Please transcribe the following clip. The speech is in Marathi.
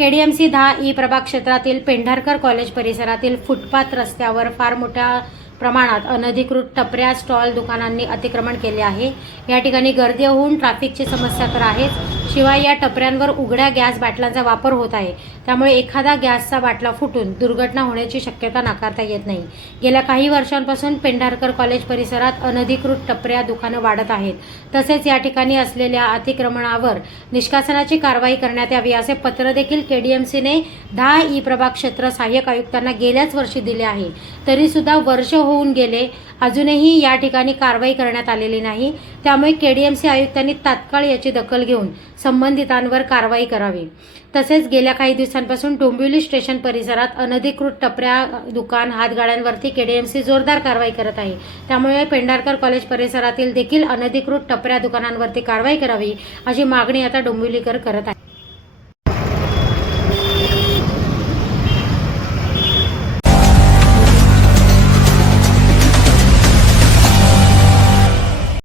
KDMC 10E प्रभाग क्षेत्रातील पेंढारकर कॉलेज परिसरातील फुटपाथ रस्त्यावर फार मोठ्या प्रमाणात अनधिकृत टपऱ्या, स्टॉल, दुकानांनी अतिक्रमण केले आहे। या ठिकाणी गर्दी होऊन ट्रॅफिकची समस्या तर आहेच, शिवाय या टपऱ्यांवर उघड्या गॅस बाटल्यांचा वापर होत आहे। त्यामुळे एखादा गॅसचा बाटला फुटून दुर्घटना होण्याची शक्यता नाकारता येत नाही। गेल्या काही वर्षांपासून पेंढारकर कॉलेज परिसरात अनधिकृत टपऱ्या, दुकानं वाढत आहेत। तसेच या ठिकाणी असलेल्या अतिक्रमणावर निष्कासनाची कारवाई करण्यात यावी असे पत्र देखील KDMCने 10E प्रभाग क्षेत्र सहाय्यक आयुक्तांना गेल्याच वर्षी दिले आहे। तरी सुद्धा वर्ष होऊन गेले, अजूनही या ठिकाणी कारवाई करण्यात आलेली नाही। त्यामुळे KDMC आयुक्तांनी तात्काळ याची दखल घेऊन संबंधितांवर कारवाई करावी। तसेच गेल्या काही दिवसांपासून डोंबिवली स्टेशन परिसरात अनधिकृत टपऱ्या, दुकान, हातगाड्यांवरती KDMC जोरदार कारवाई करत आहे। त्यामुळे पेंढारकर कॉलेज परिसरातील देखील अनधिकृत टपऱ्या, दुकानांवरती कारवाई करावी अशी मागणी आता डोंबिवलीकर करत आहेत।